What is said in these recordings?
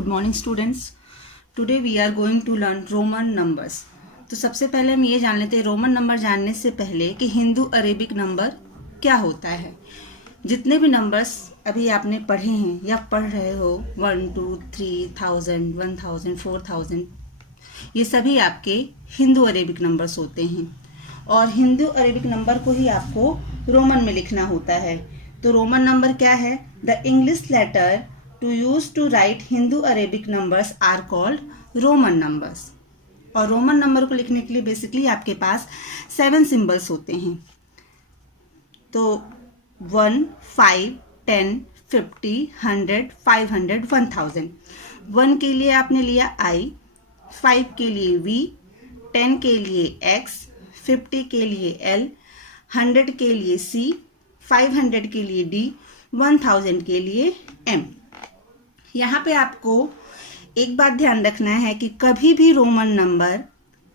Good morning students. Today we are going to learn Roman numbers. तो सबसे पहले हम ये जान लेते हैं रोमन नंबर जानने से पहले कि हिंदू अरेबिक नंबर क्या होता है। जितने भी नंबर्स अभी आपने पढ़े हैं या पढ़ रहे हो 1 2 3,000 1,000 4,000 ये सभी आपके हिंदू अरेबिक नंबर्स होते हैं और हिंदू अरेबिक नंबर को ही आपको रोमन में लिखना होता है। तो रोमन नंबर क्या है? The English letter to use to write Hindu Arabic numbers are called Roman numbers. और रोमन नंबर को लिखने के लिए बेसिकली आपके पास 7 सिंबल्स होते हैं। तो 1 5 10 50 100 500 1000। 1 के लिए आपने लिया I, 5 के लिए V, 10 के लिए X, 50 के लिए L, 100 के लिए C, 500 के लिए D, 1000 के लिए M। यहाँ पे आपको एक बात ध्यान रखना है कि कभी भी रोमन नंबर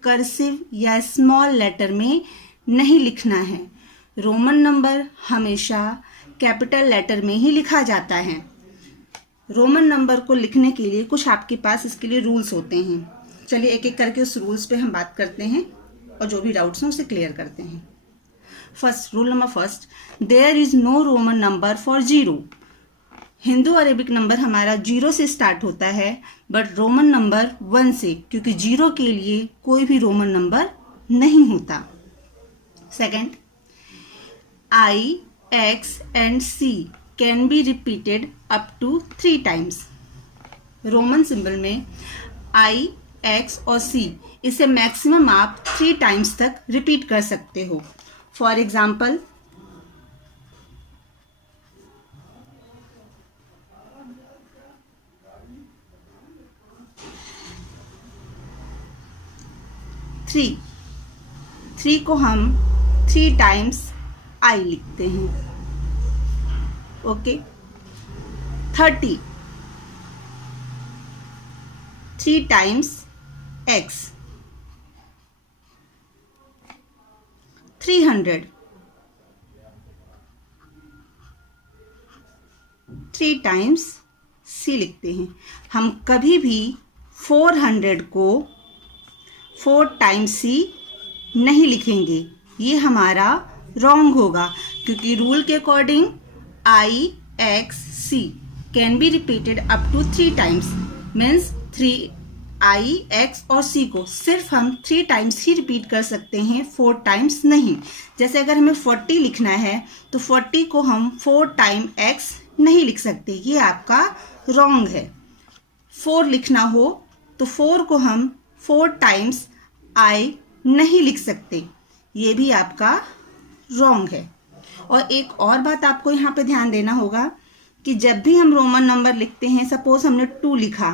कर्सिव या स्मॉल लेटर में नहीं लिखना है। रोमन नंबर हमेशा कैपिटल लेटर में ही लिखा जाता है। रोमन नंबर को लिखने के लिए कुछ आपके पास इसके लिए रूल्स होते हैं। चलिए एक एक करके उस रूल्स पे हम बात करते हैं और जो भी डाउट्स हैं उसे क्लियर करते हैं। Rule number first, there is no Roman number for 0। Hindu Arabic number हमारा 0 से स्टार्ट होता है बट रोमन नंबर 1 से, क्योंकि 0 के लिए कोई भी रोमन नंबर नहीं होता। Second, I, X and C can be repeated up to 3 times. Roman symbol में I, X और C इसे मैक्सिमम आप 3 टाइम्स तक रिपीट कर सकते हो। फॉर एग्जाम्पल, थ्री को हम 3 टाइम्स I लिखते हैं। Okay. 30 3 times X। 300 3 times C लिखते हैं। हम कभी भी 400 को 4 टाइम्स C नहीं लिखेंगे, ये हमारा रॉन्ग होगा क्योंकि रूल के according I, X, C can be repeated up to 3 times. Means 3 I, X और C को सिर्फ हम 3 टाइम्स ही रिपीट कर सकते हैं, 4 टाइम्स नहीं। जैसे अगर हमें 40 लिखना है तो 40 को हम 4 टाइम X नहीं लिख सकते, ये आपका रॉन्ग है। 4 लिखना हो तो 4 को हम 4 टाइम्स I नहीं लिख सकते, ये भी आपका रॉन्ग है। और एक और बात आपको यहाँ पे ध्यान देना होगा कि जब भी हम रोमन नंबर लिखते हैं, सपोज हमने 2 लिखा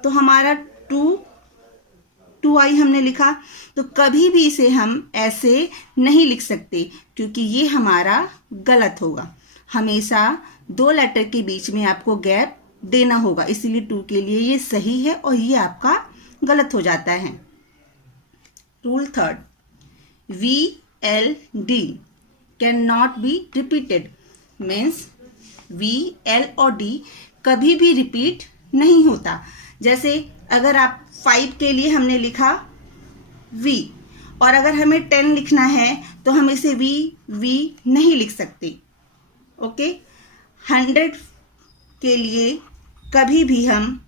तो हमारा 2I हमने लिखा, तो कभी भी इसे हम ऐसे नहीं लिख सकते क्योंकि ये हमारा गलत होगा। हमेशा 2 लेटर के बीच में आपको गैप देना होगा, इसीलिए 2 के लिए ये सही है और ये आपका गलत हो जाता है। Rule third, V, L, D can not be repeated. Means V, L और D कभी भी रिपीट नहीं होता। जैसे अगर आप 5 के लिए हमने लिखा V और अगर हमें 10 लिखना है तो हम इसे V नहीं लिख सकते। ओके। 100 के लिए कभी भी हम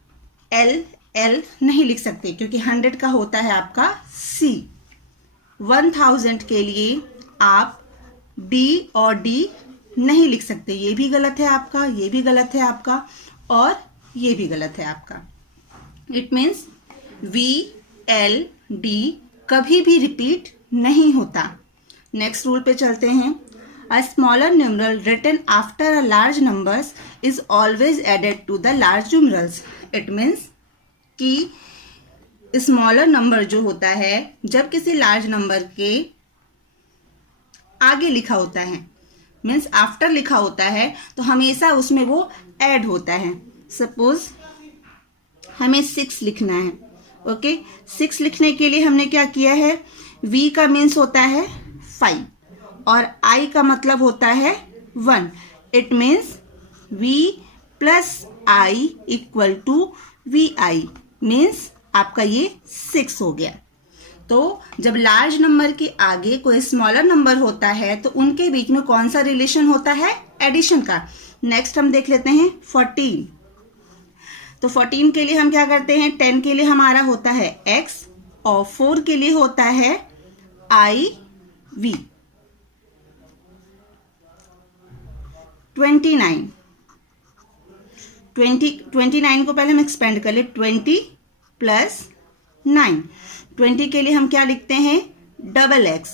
L नहीं लिख सकते क्योंकि 100 का होता है आपका C। 1000 के लिए आप D और D नहीं लिख सकते, ये भी गलत है आपका, ये भी गलत है आपका और ये भी गलत है आपका। It means V, L, D कभी भी रिपीट नहीं होता। नेक्स्ट रूल पे चलते हैं। A smaller numeral written after a large numbers is always added to the large numerals. It means कि स्मॉलर नंबर जो होता है जब किसी लार्ज नंबर के आगे लिखा होता है, मीन्स आफ्टर लिखा होता है, तो हमेशा उसमें वो ऐड होता है। सपोज हमें 6 लिखना है। ओके। 6 लिखने के लिए हमने क्या किया है, V का मीन्स होता है 5 और I का मतलब होता है 1। It means V plus I equal to VI means आपका ये 6 हो गया। तो जब लार्ज नंबर के आगे कोई स्मॉलर नंबर होता है तो उनके बीच में कौन सा रिलेशन होता है? एडिशन का। नेक्स्ट हम देख लेते हैं 14। तो 14 के लिए हम क्या करते हैं? 10 के लिए हमारा होता है x और 4 के लिए होता है IV। 29 को पहले हम एक्सपेंड कर ले, 20 प्लस 9। 20 के लिए हम क्या लिखते हैं? डबल x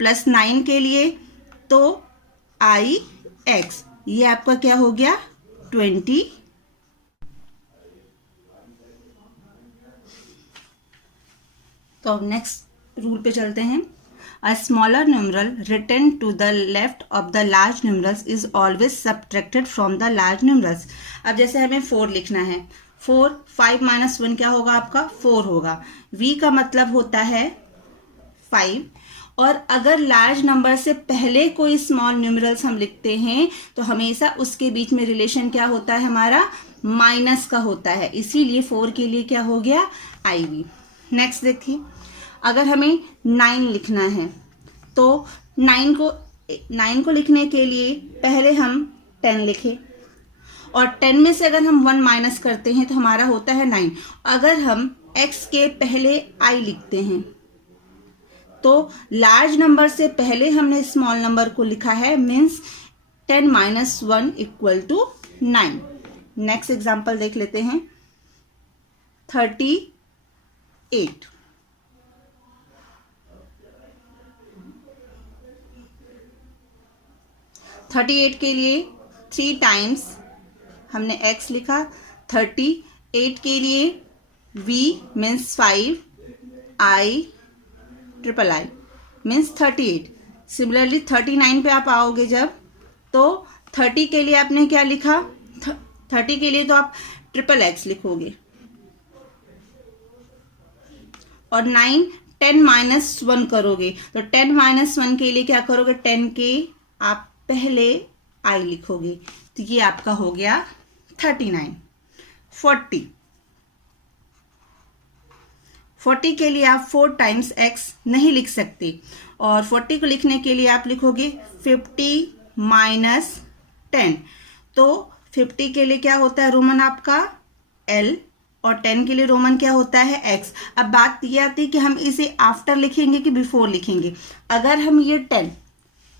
प्लस 9 के लिए तो IX। ये आपका क्या हो गया? 20। तो अब नेक्स्ट रूल पे चलते हैं। A smaller numeral written to the left of the large numerals is always subtracted from the large numerals। अब जैसे हमें 4 लिखना है, 4 5 माइनस 1 क्या होगा आपका? 4 होगा। V का मतलब होता है 5, और अगर लार्ज नंबर से पहले कोई स्मॉल न्यूमरल्स हम लिखते हैं तो हमेशा उसके बीच में रिलेशन क्या होता है हमारा? माइनस का होता है। इसीलिए 4 के लिए क्या हो गया? IV। नेक्स्ट देखिए, अगर हमें 9 लिखना है तो 9 को लिखने के लिए पहले हम 10 लिखें, और 10 में से अगर हम 1 माइनस करते हैं तो हमारा होता है 9। अगर हम x के पहले I लिखते हैं तो लार्ज नंबर से पहले हमने स्मॉल नंबर को लिखा है, means 10 minus 1 equal to 9। Next example देख लेते हैं 38। 38 के लिए 3 टाइम्स हमने x लिखा, 38 के लिए V means 5, I triple I means 38। Similarly 39 पे आप आओगे जब, तो 30 के लिए आपने क्या लिखा? 30 के लिए तो आप ट्रिपल x लिखोगे, और 9 10 माइनस 1 करोगे तो 10 माइनस 1 के लिए क्या करोगे? 10 के आप पहले I लिखोगे, तो ये आपका हो गया 39। 40 के लिए आप 4 टाइम्स x नहीं लिख सकते, और 40 को लिखने के लिए आप लिखोगे 50 माइनस 10। तो 50 के लिए क्या होता है रोमन आपका? L, और 10 के लिए रोमन क्या होता है? x। अब बात ये आती है कि हम इसे आफ्टर लिखेंगे कि बिफोर लिखेंगे। अगर हम ये 10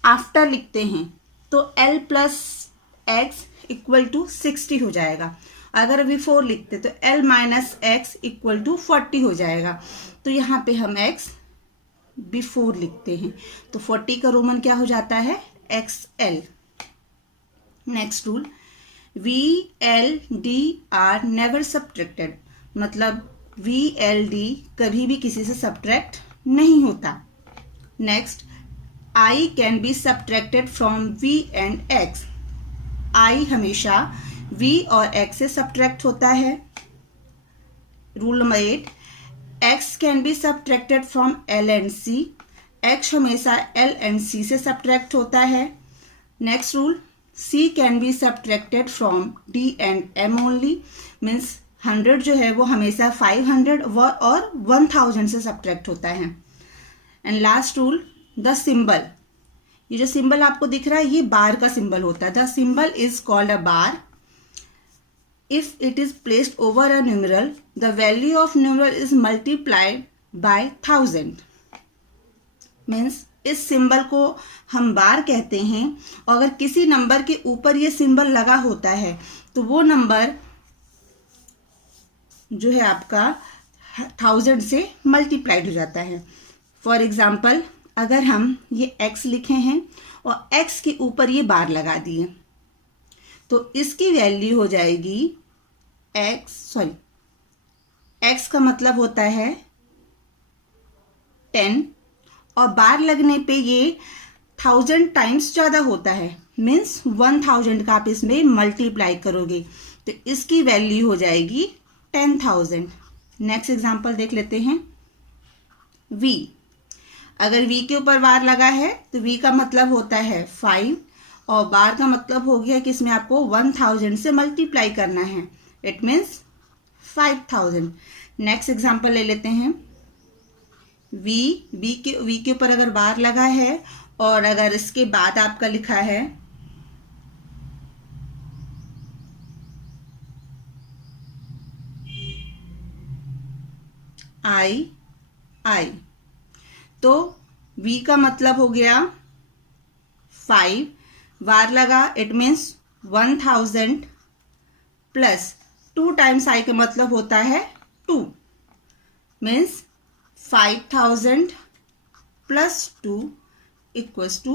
आफ्टर लिखते हैं तो L plus x equal to 60 हो जाएगा। अगर बिफोर लिखते तो L minus x equal to 40 हो जाएगा। तो यहाँ पे हम x बिफोर लिखते हैं, तो 40 का रोमन क्या हो जाता है? XL। Next rule, VLD are never subtracted, मतलब VLD कभी भी किसी से सब्ट्रैक्ट नहीं होता। Next, I can be subtracted from V and X। I हमेशा V और X से सब्ट्रैक्ट होता है। Rule number 8, X can be subtracted from L and C। X हमेशा L एंड C से सब्ट्रैक्ट होता है। Next rule, C can be subtracted from D and M only, means 100 जो है वो हमेशा 500 और 1000 से सब्ट्रैक्ट होता है। And last rule, the symbol, ये जो सिंबल आपको दिख रहा है ये बार का सिंबल होता है। The symbol is called a bar if it is placed over a numeral, the value of numeral is multiplied by 1000। Means इस सिंबल को हम बार कहते हैं, और अगर किसी नंबर के ऊपर ये सिंबल लगा होता है तो वो नंबर जो है आपका 1000 से मल्टीप्लाइड हो जाता है। फॉर एग्जाम्पल, अगर हम ये x लिखे हैं और x के ऊपर ये बार लगा दिए तो इसकी वैल्यू हो जाएगी x का मतलब होता है 10, और बार लगने पे ये 1000 टाइम्स ज़्यादा होता है, मीन्स 1000 का आप इसमें मल्टीप्लाई करोगे तो इसकी वैल्यू हो जाएगी 10,000। नेक्स्ट एग्जांपल देख लेते हैं, v। अगर v के ऊपर बार लगा है तो v का मतलब होता है 5, और बार का मतलब हो गया कि इसमें आपको 1000 से मल्टीप्लाई करना है, इट मीन्स 5000। नेक्स्ट एग्जांपल ले लेते हैं। वी के ऊपर अगर बार लगा है और अगर इसके बाद आपका लिखा है आई, तो वी का मतलब हो गया 5, बार लगा it means 1000 plus 2 times I का मतलब होता है 2, मीन्स 5000 प्लस 2 इक्वल्स टू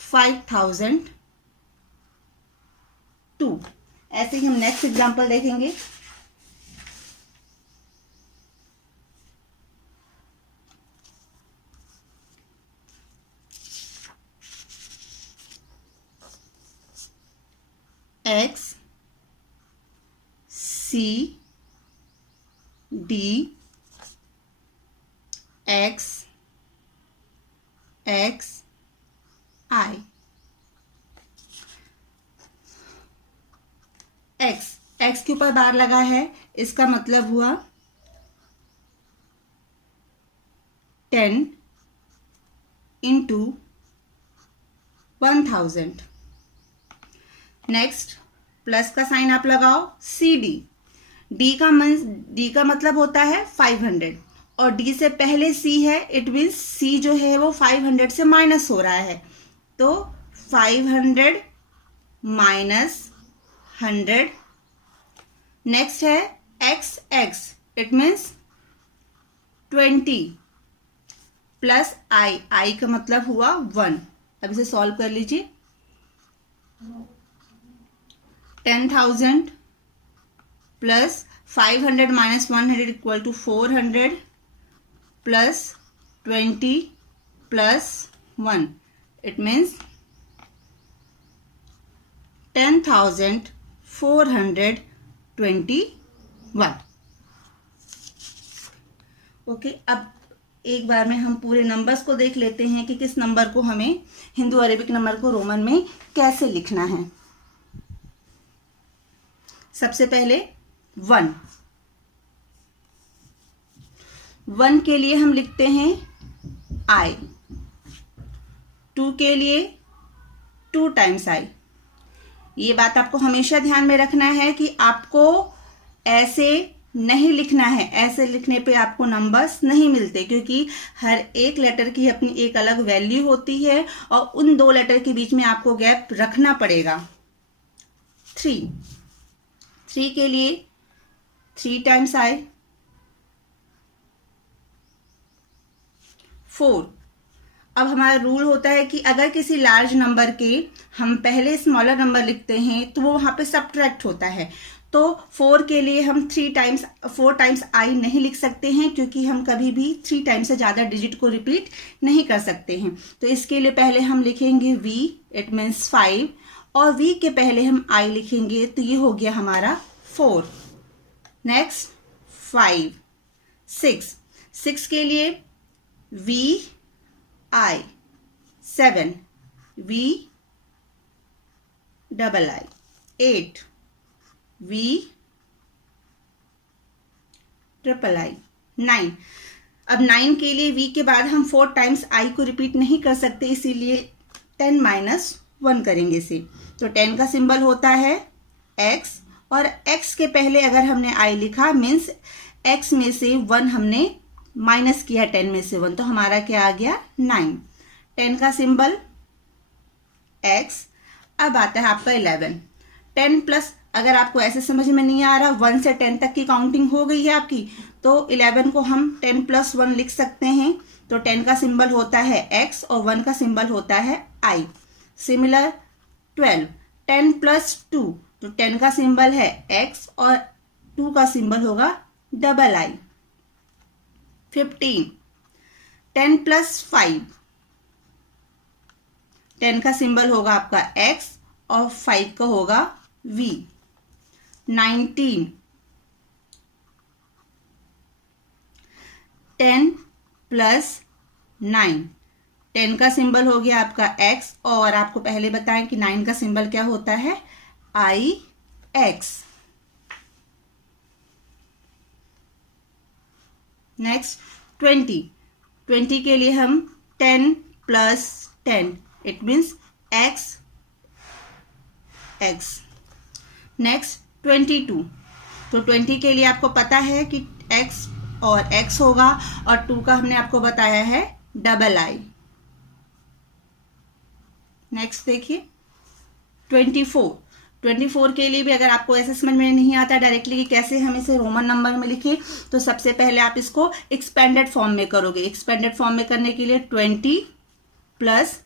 5002। ऐसे ही हम नेक्स्ट एग्जांपल देखेंगे। X C D X X I. X के ऊपर बार लगा है, इसका मतलब हुआ 10 इंटू 1000। नेक्स्ट प्लस का साइन आप लगाओ, सी डी का मतलब होता है 500 और डी से पहले सी है, इट मीन्स सी जो है वो 500 से माइनस हो रहा है, तो 500 माइनस 100। नेक्स्ट है एक्स, इट मीन्स 20 प्लस आई का मतलब हुआ 1। अब इसे सॉल्व कर लीजिए। 10,000 plus 500 minus 100 equal to 400 plus 20 plus 1, it means 10,421। Okay, अब एक बार में हम पूरे नंबर्स को देख लेते हैं कि किस नंबर को हमें हिंदू अरेबिक नंबर को रोमन में कैसे लिखना है। सबसे पहले 1 के लिए हम लिखते हैं आई, 2 के लिए 2 टाइम्स आई। ये बात आपको हमेशा ध्यान में रखना है कि आपको ऐसे नहीं लिखना है, ऐसे लिखने पे आपको नंबर्स नहीं मिलते, क्योंकि हर एक लेटर की अपनी एक अलग वैल्यू होती है और उन 2 लेटर के बीच में आपको गैप रखना पड़ेगा। 3 के लिए 3 टाइम्स आई। 4, अब हमारा रूल होता है कि अगर किसी लार्ज नंबर के हम पहले स्मॉलर नंबर लिखते हैं तो वो वहाँ पे सब्ट्रैक्ट होता है, तो 4 के लिए हम 4 टाइम्स आई नहीं लिख सकते हैं, क्योंकि हम कभी भी 3 टाइम्स से ज़्यादा डिजिट को रिपीट नहीं कर सकते हैं। तो इसके लिए पहले हम लिखेंगे वी, इट मीन्स 5, और वी के पहले हम आई लिखेंगे, तो ये हो गया हमारा 4। नेक्स्ट 5, 6 के लिए V I, 7 V double I, 8 V triple I, 9। अब 9 के लिए वी के बाद हम 4 टाइम्स आई को रिपीट नहीं कर सकते, इसीलिए 10 माइनस 1 करेंगे इसे। तो 10 का सिंबल होता है एक्स, और x के पहले अगर हमने i लिखा मीन्स x में से 1 हमने माइनस किया, 10 में से 1, तो हमारा क्या आ गया 9। 10 का सिंबल x। अब आता है आपका 11। 10 प्लस, अगर आपको ऐसे समझ में नहीं आ रहा, 1 से 10 तक की काउंटिंग हो गई है आपकी, तो 11 को हम 10 प्लस 1 लिख सकते हैं। तो 10 का सिंबल होता है x और 1 का सिंबल होता है i। सिमिलर 12, 10 प्लस 2, तो 10 का सिंबल है x और 2 का सिंबल होगा डबल आई। 15, 10 प्लस 5, 10 का सिंबल होगा आपका x और 5 का होगा v। 19, 10 प्लस 9, 10 का सिंबल हो गया आपका x, और आपको पहले बताएं कि 9 का सिंबल क्या होता है, IX। नेक्स्ट 20 के लिए हम 10 plus 10 it means x। Next 22, तो 20 के लिए आपको पता है कि x और x होगा, और 2 का हमने आपको बताया है I। नेक्स्ट देखिए 24 के लिए भी अगर आपको ऐसे समझ में नहीं आता डायरेक्टली कि कैसे हम इसे रोमन नंबर में लिखें, तो सबसे पहले आप इसको एक्सपेंडेड फॉर्म में करोगे। एक्सपेंडेड फॉर्म में करने के लिए 20 प्लस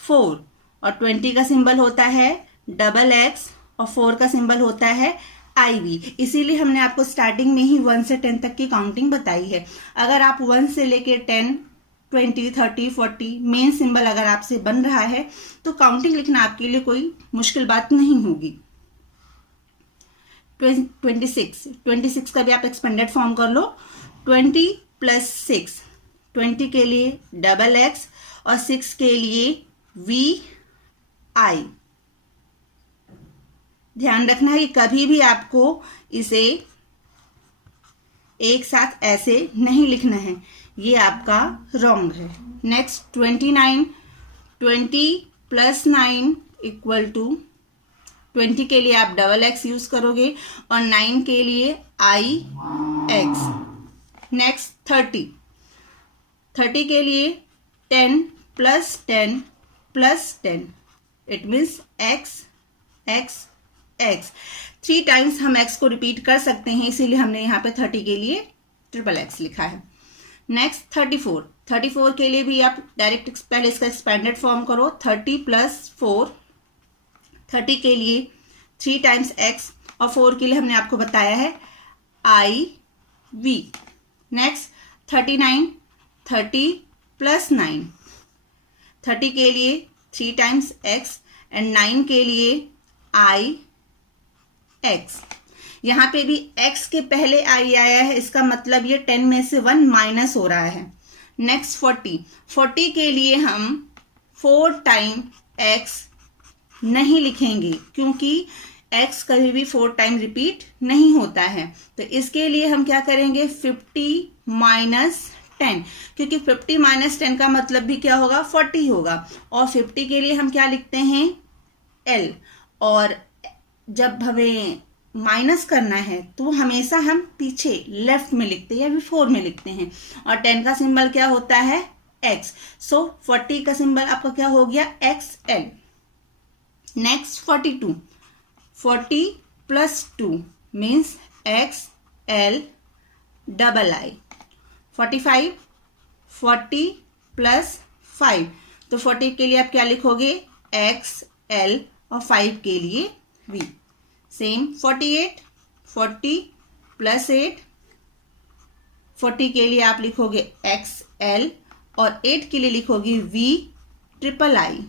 4, और 20 का सिंबल होता है XX और 4 का सिंबल होता है IV। इसीलिए हमने आपको स्टार्टिंग में ही 1 से 10 तक की काउंटिंग बताई है। अगर आप 1 से लेके 10, 20, 30, 40 मेन सिंबल अगर आपसे बन रहा है तो काउंटिंग लिखना आपके लिए कोई मुश्किल बात नहीं होगी। 26 का भी आप एक्सपेंडेड फॉर्म कर लो। 20 प्लस 6, 20 के लिए XX और 6 के लिए VI। ध्यान रखना है कि कभी भी आपको इसे एक साथ ऐसे नहीं लिखना है, ये आपका रॉन्ग है। नेक्स्ट 29, 20 प्लस 9 इक्वल टू 20 के लिए आप XX यूज करोगे और 9 के लिए IX। नेक्स्ट 30 के लिए 10 plus 10 plus 10 it means X। 3 times हम x को रिपीट कर सकते हैं, इसीलिए हमने यहाँ पे 30 के लिए XXX लिखा है। नेक्स्ट 34 के लिए भी आप डायरेक्ट पहले इसका एक्सपेंडेड फॉर्म करो। 30 प्लस 4, 30 के लिए 3 टाइम्स x और 4 के लिए हमने आपको बताया है IV। नेक्स्ट 39, 30 प्लस 9, 30 के लिए 3 टाइम्स x एंड 9 के लिए IX। यहाँ पे भी x के पहले I आया है, इसका मतलब ये 10 में से 1 माइनस हो रहा है। नेक्स्ट 40 के लिए हम 4 टाइम x नहीं लिखेंगे, क्योंकि x कभी भी 4 टाइम रिपीट नहीं होता है। तो इसके लिए हम क्या करेंगे, 50 माइनस 10, क्योंकि 50 माइनस 10 का मतलब भी क्या होगा, 40 होगा। और 50 के लिए हम क्या लिखते हैं, L, और जब हमें माइनस करना है तो हमेशा हम पीछे लेफ्ट में लिखते हैं या बिफोर में लिखते हैं, और 10 का सिंबल क्या होता है, x। सो 40 का सिंबल आपका क्या हो गया, XL। Next 42, 40 plus 2 means XL II। 45, 40 plus 5, तो 40 के लिए आप क्या लिखोगे, XL और 5 के लिए V। सेम 48, 40 प्लस 8, 40 के लिए आप लिखोगे XL और 8 के लिए लिखोगे VIII।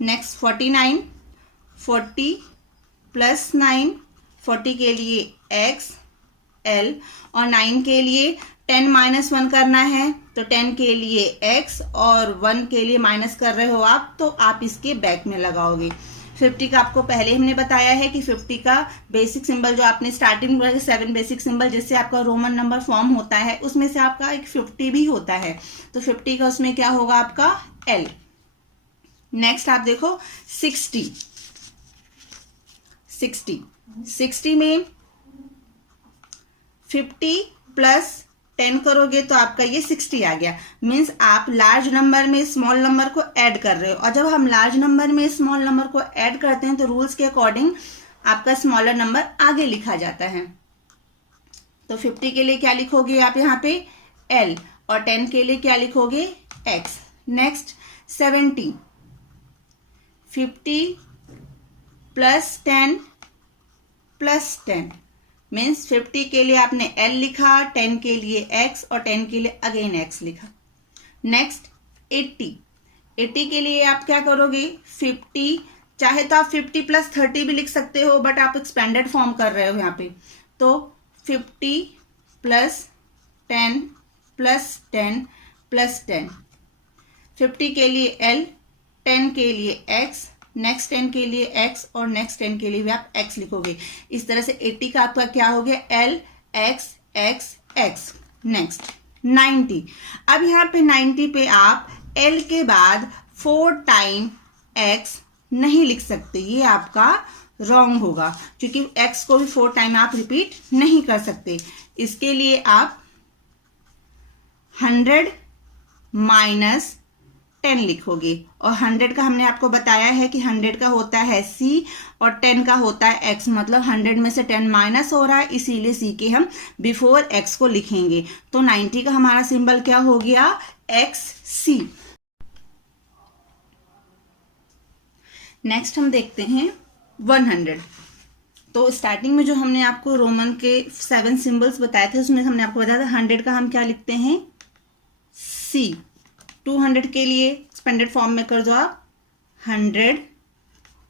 नेक्स्ट 49, 40 प्लस 9, 40 के लिए XL और 9 के लिए 10 माइनस 1 करना है, तो 10 के लिए x और 1 के लिए माइनस कर रहे हो आप, तो आप इसके बैक में लगाओगे। 50 का आपको पहले हमने बताया है कि 50 का बेसिक सिंबल जो आपने स्टार्टिंग में 7 बेसिक सिंबल जिससे आपका रोमन नंबर फॉर्म होता है, उसमें से आपका एक 50 भी होता है, तो 50 का उसमें क्या होगा आपका L। नेक्स्ट आप देखो 60 में 50 प्लस 10 करोगे तो आपका ये 60 आ गया। मीन्स आप लार्ज नंबर में स्मॉल नंबर को ऐड कर रहे हो, और जब हम लार्ज नंबर में स्मॉल नंबर को ऐड करते हैं तो रूल्स के अकॉर्डिंग आपका स्मॉलर नंबर आगे लिखा जाता है। तो 50 के लिए क्या लिखोगे आप यहाँ पे L, और 10 के लिए क्या लिखोगे X। Next 70, 50 plus 10 plus 10 means 50 के लिए आपने L लिखा, 10 के लिए X और 10 के लिए अगेन X लिखा। नेक्स्ट 80 के लिए आप क्या करोगे, 50 चाहे तो आप 50 प्लस 30 भी लिख सकते हो, बट आप एक्सपेंडेड फॉर्म कर रहे हो यहाँ पे, तो 50 प्लस 10 प्लस 10 प्लस 10 50 के लिए L, 10 के लिए X, नेक्स्ट 10 के लिए X और नेक्स्ट 10 के लिए भी आप X लिखोगे। इस तरह से 80 का आपका क्या हो गया, L X X X। Next 90, अब यहाँ पे 90 पे आप L के बाद 4 टाइम X नहीं लिख सकते, ये आपका रॉन्ग होगा, क्योंकि X को भी 4 टाइम आप रिपीट नहीं कर सकते। इसके लिए आप 100 माइनस 10 लिखोगे, और 100 का हमने आपको बताया है कि 100 का होता है C और 10 का होता है X, मतलब 100 में से 10 माइनस हो रहा है, इसीलिए C के हम बिफोर X को लिखेंगे। तो 90 का हमारा सिंबल क्या हो गया, XC। नेक्स्ट हम देखते हैं 100। तो स्टार्टिंग में जो हमने आपको रोमन के 7 सिंबल्स बताए थे, उसमें हमने आपको बताया था 100 का हम क्या लिखते हैं, C। 200 के लिए एक्सपेंडेड फॉर्म में कर दो आप 100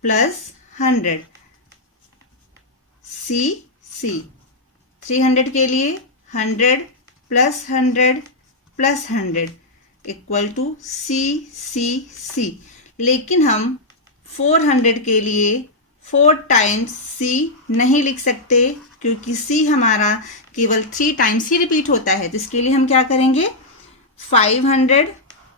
प्लस 100 C। 300 के लिए 100 plus 100 plus 100 equal to C। लेकिन हम 400 के लिए 4 टाइम्स C नहीं लिख सकते, क्योंकि C हमारा केवल 3 टाइम्स ही रिपीट होता है। तो इसके लिए हम क्या करेंगे, 500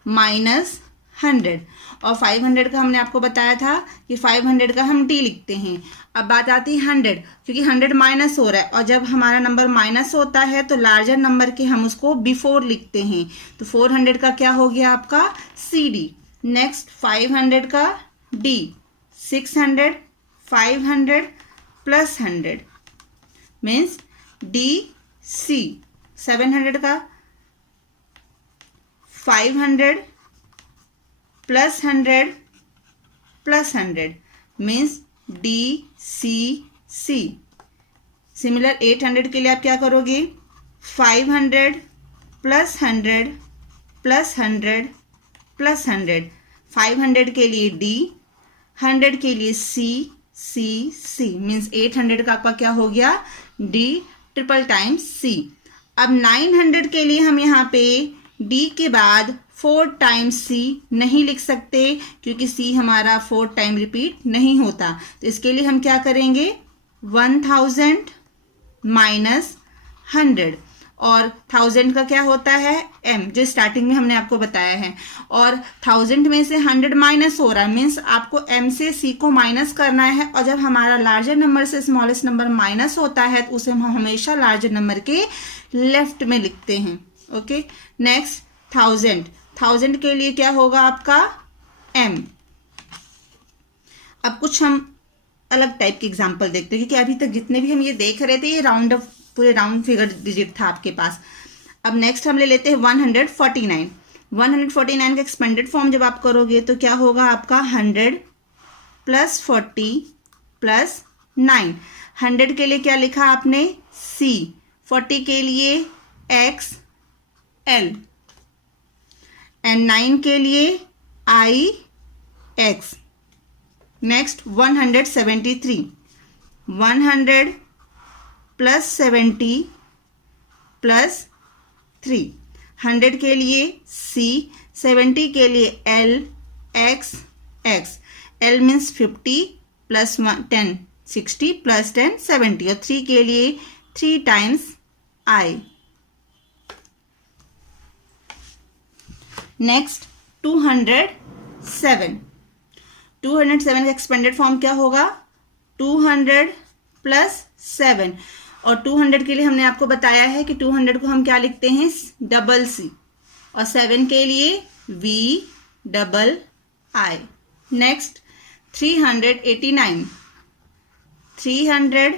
माइनस 100, और 500 का हमने आपको बताया था कि 500 का हम D लिखते हैं। अब बात आती है 100, क्योंकि 100 माइनस हो रहा है, और जब हमारा नंबर माइनस होता है तो लार्जर नंबर के हम उसको बिफोर लिखते हैं। तो 400 का क्या हो गया आपका CD। नेक्स्ट 500 का D, 600 500 प्लस 100 मीन्स DC। 700 का 500 plus 100 plus 100 means DCC। Similar 800 के लिए आप क्या करोगे, 500 प्लस 100 प्लस 100 प्लस 100। 500 के लिए D, 100 के लिए C मीन्स 800 का आपका क्या हो गया, D ट्रिपल टाइम्स C। अब 900 के लिए हम यहाँ पे D के बाद 4 टाइम्स C नहीं लिख सकते, क्योंकि C हमारा 4 टाइम रिपीट नहीं होता। तो इसके लिए हम क्या करेंगे, 1000 माइनस 100, और 1000 का क्या होता है M, जो स्टार्टिंग में हमने आपको बताया है, और 1000 में से 100 माइनस हो रहा है, मीन्स आपको M से C को माइनस करना है, और जब हमारा लार्जर नंबर से स्मॉलेस्ट नंबर माइनस होता है तो उसे हम हमेशा लार्जर नंबर के लेफ्ट में लिखते हैं। ओके। नेक्स्ट 1000 के लिए क्या होगा आपका M। अब कुछ हम अलग टाइप के एग्जाम्पल देखते हैं, क्योंकि अभी तक जितने भी हम ये देख रहे थे ये पूरे राउंड फिगर डिजिट था आपके पास। अब नेक्स्ट हम ले लेते हैं 149। 149 का एक्सपेंडेड फॉर्म जब आप करोगे तो क्या होगा आपका 100 प्लस 40 प्लस 9। 100 के लिए क्या लिखा आपने C, 40 के लिए X L, एंड 9 के लिए I X। Next 173, 100 plus 70 plus 3। 100 के लिए C, 70 के लिए L X X। L means 50 plus 10 60 plus 10 70, और 3 के लिए 3 टाइम्स I। नेक्स्ट 207। 207 का एक्सपेंडेड फॉर्म क्या होगा, 200 प्लस 7, और 200 के लिए हमने आपको बताया है कि 200 को हम क्या लिखते हैं, डबल C, और 7 के लिए V double I। Next 389। 300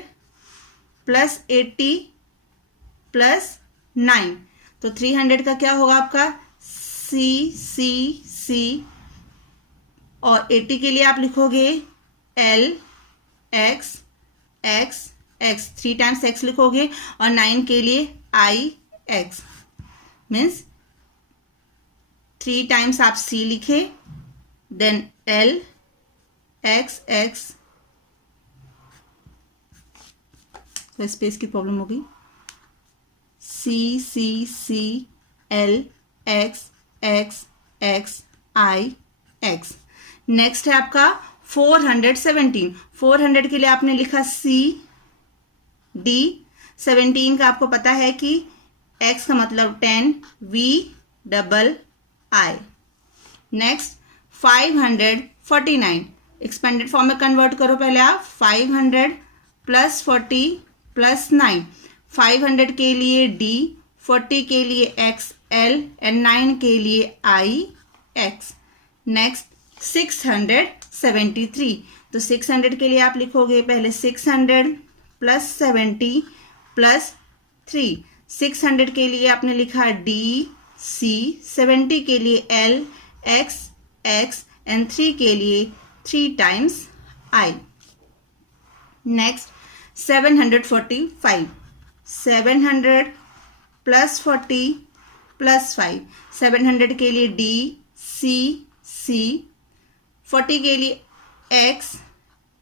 plus 80 plus 9, तो 300 का क्या होगा आपका C, और 80 के लिए आप लिखोगे L X X X, 3 times X लिखोगे, और 9 के लिए I X मीन्स 3 टाइम्स आप C लिखे, देन L X X, तो स्पेस की प्रॉब्लम होगी, C L X X X आई एक्स। नेक्स्ट है आपका 417। 400 के लिए आपने लिखा सी डी। 17 का आपको पता है कि x का मतलब 10, V double I. Next 549। Expanded form में कन्वर्ट करो पहले आप। 500 प्लस 40 प्लस 9। 500 के लिए डी, 40 के लिए एक्स एल एंड 9 के लिए आई एक्स। नेक्स्ट 673। तो 600 के लिए आप लिखोगे पहले 600 प्लस 70 प्लस 3। 600 के लिए आपने लिखा डी सी, 70 के लिए एल एक्स एक्स एंड 3 के लिए 3 times I. Next 745। 700 plus 40 plus 5। 700 के लिए डी सी सी, 40 के लिए एक्स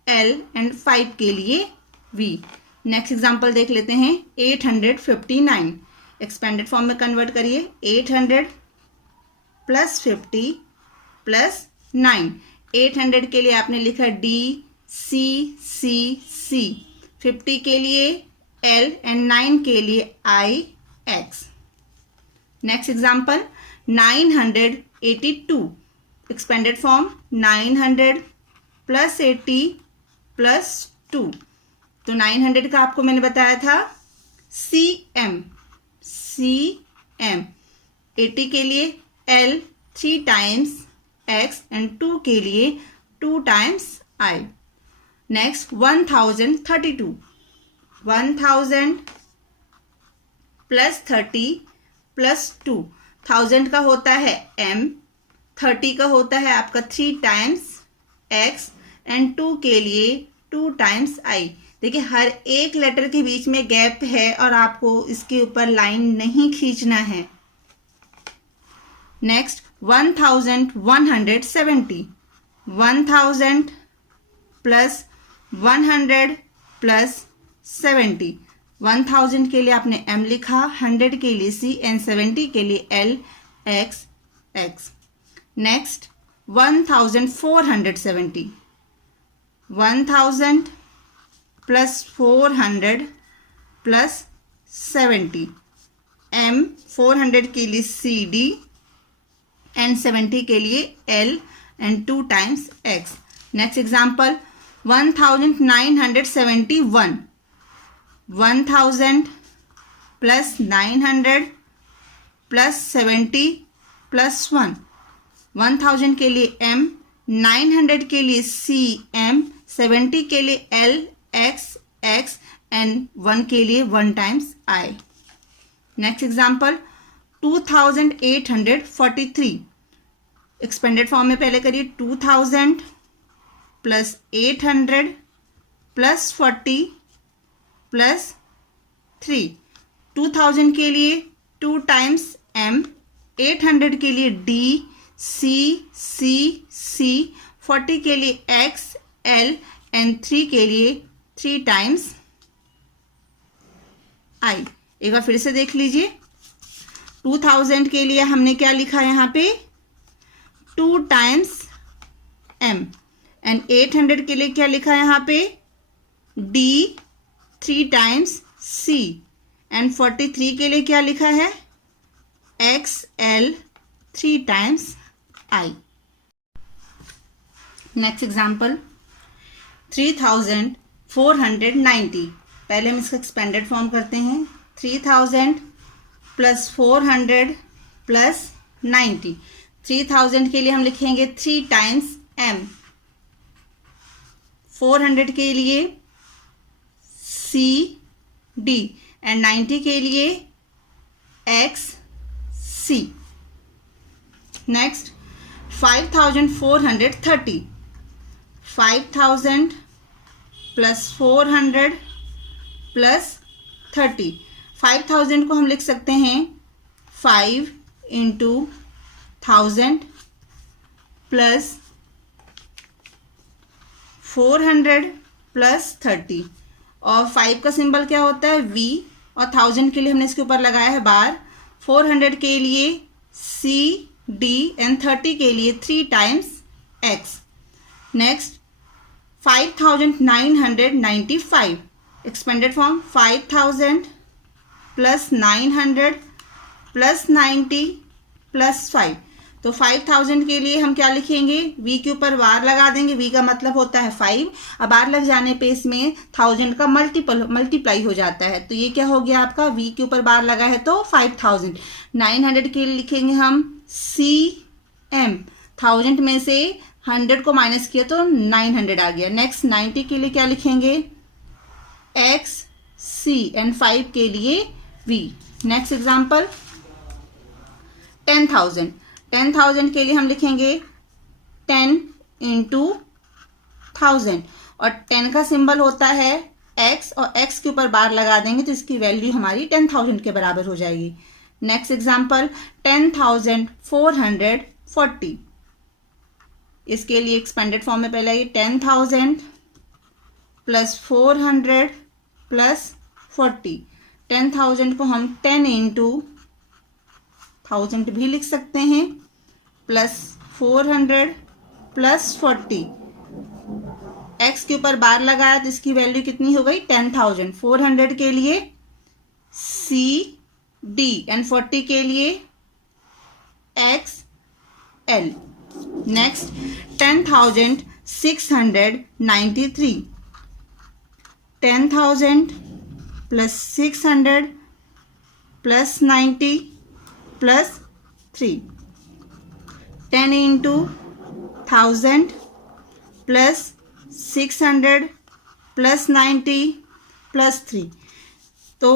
एल एंड 5 के लिए वी। नेक्स्ट एग्जांपल देख लेते हैं 859। एक्सपेंडेड फॉर्म में कन्वर्ट करिए। 800 प्लस 50 प्लस 9। 800 के लिए आपने लिखा डी सी सी सी, 50 के लिए एल एंड 9 के लिए I X. Next example 982। Expanded form 900 plus 80 plus 2। तो 900 का आपको मैंने बताया था सी एम। 80 के लिए एल 3 टाइम्स एक्स एंड 2 के लिए 2 times I. Next 1032। 1000 plus 30 plus 2। 1000 का होता है m, 30 का होता है आपका 3 टाइम्स x एंड 2 के लिए 2 टाइम्स i। देखिए हर एक लेटर के बीच में गैप है और आपको इसके ऊपर लाइन नहीं खींचना है। नेक्स्ट 1170। 1000 plus 100 plus 70। 1000 के लिए आपने m लिखा, 100 के लिए c एंड 70 के लिए l x x। Next 1470। 1000 plus 400 plus 70। m 400 के लिए c d एंड 70 के लिए l and 2 times x। Next example 1971। 1000 plus 900 plus 70 plus 1। 1000 के लिए m, 900 के लिए c m, 70 के लिए l x x एंड 1 के लिए 1 times i। Next example 2843। Expanded form में पहले करिए। 2000 प्लस 800 प्लस 40 प्लस 3। 2000 के लिए 2 टाइम्स m, 800 के लिए d c c c, 40 के लिए x l एंड 3 के लिए 3 टाइम्स i। एक बार फिर से देख लीजिए। 2000 के लिए हमने क्या लिखा है यहाँ पे 2 टाइम्स m एंड 800 के लिए क्या लिखा है यहाँ पे d 3 टाइम्स c एंड 43 के लिए क्या लिखा है x l 3 times i। Next example 3490। पहले हम इसका एक्सपेंडेड फॉर्म करते हैं। 3000 प्लस 400 प्लस 90। 3000 के लिए हम लिखेंगे 3 टाइम्स m, 400 के लिए c d एंड 90 के लिए x c। Next 5430। 5000 plus 400 plus 30। 5000 को हम लिख सकते हैं 5 इंटू 1000 प्लस 400 प्लस 30। और 5 का सिंबल क्या होता है v, और 1000 के लिए हमने इसके ऊपर लगाया है बार। 400 के लिए c डी एंड 30 के लिए 3 times x. Next 5995 expanded form 5000 plus 900 plus 90 plus 5। तो 5000 के लिए हम क्या लिखेंगे, v के ऊपर बार लगा देंगे, v का मतलब होता है 5। अब बार लग जाने पे इसमें 1000 का मल्टीप्लाई हो जाता है, तो ये क्या हो गया आपका, v के ऊपर बार लगा है तो 5000। 900 के लिए लिखेंगे हम cm, 1000 में से 100 को माइनस किया तो 900 आ गया। नेक्स्ट 90 के लिए क्या लिखेंगे, xc एंड 5 के लिए v। नेक्स्ट एग्जाम्पल 10,000 के लिए हम लिखेंगे 10 इंटू 1000 और 10 का सिंबल होता है x और x के ऊपर बार लगा देंगे तो इसकी वैल्यू हमारी 10,000 के बराबर हो जाएगी। नेक्स्ट एग्जाम्पल 10,440, इसके लिए एक्सपेंडेड फॉर्म में पहले ये 10,000 प्लस 400 प्लस 40। 10,000 को हम 10 इंटू 1000 भी लिख सकते हैं, प्लस 400 प्लस 40। x के ऊपर बार लगाया तो इसकी वैल्यू कितनी हो गई, 10,000। 400 के लिए c d एंड 40 के लिए x l। Next 10,693, 10,000 plus 600 plus 90 plus 3। 10 into 1000 plus 600 plus 90 plus 3। तो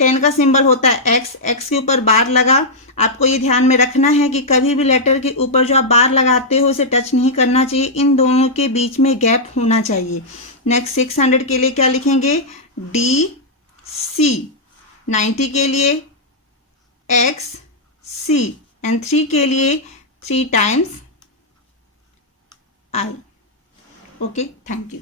10 का सिंबल होता है x, x के ऊपर बार लगा। आपको ये ध्यान में रखना है कि कभी भी लेटर के ऊपर जो आप बार लगाते हो उसे टच नहीं करना चाहिए, इन दोनों के बीच में गैप होना चाहिए। नेक्स्ट 600 के लिए क्या लिखेंगे, डी सी। 90 के लिए एक्स सी एंड 3 के लिए 3 times I. Okay, thank you.